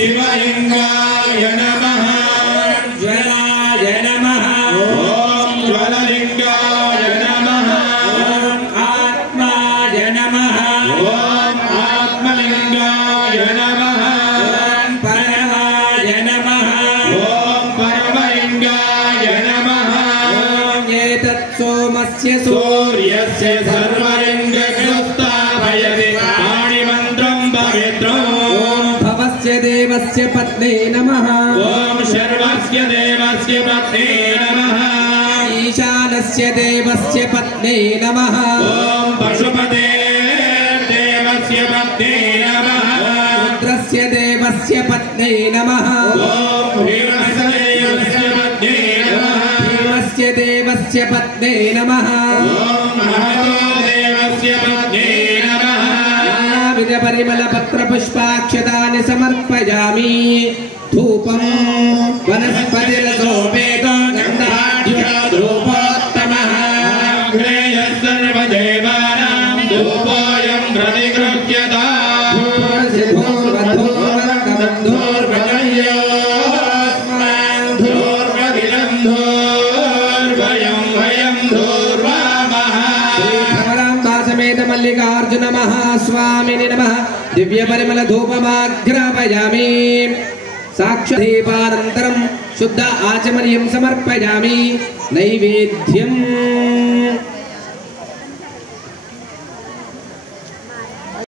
शिवलिंगाय नमः ज्वलाय नमः ओम ज्वललिंगाय नमः ओम आत्माय नमः ओम आत्मलिंगाय नमः ओम परमाय नमः ओम परमलिंगाय नमः ओम एतत् सोमस्य सूर्यस्य सर्वलिंगग्रस्ताभयते पाणिमन्त्रं पवित्रम् ओम भवस्य देवस्य पत्ने नमः ओम शर्वस्य देवस्य पत्ने नमः ईशानस्य देवस्य पत्ने नमः ओम पशुपते देवस्य पत्ने नमः रुद्रस्य देवस्य पत्ने नमः ओम भीमस्य देवस्य पत्ने नमः भीमस्य देवस्य पत्ने नमः ओम महतो देवस्य पत्ने नमः नानाविध परिमलपत्रपुष्पाक्षतानि समर्पयामि धूपं वनस्पतिरसोपेतो गन्धाढ्यो धूपोत्तमः अग्रेयः सर्वदेवानां धूपोऽयं प्रतिगृह्यता मल्लिकार्जुन महास्वामिने नमः दिव्य परिमल धूपमाघ्रापयामि साक्षादीपानन्तरं शुद्ध आचमनीयं समर्पयामि नैवेद्यम्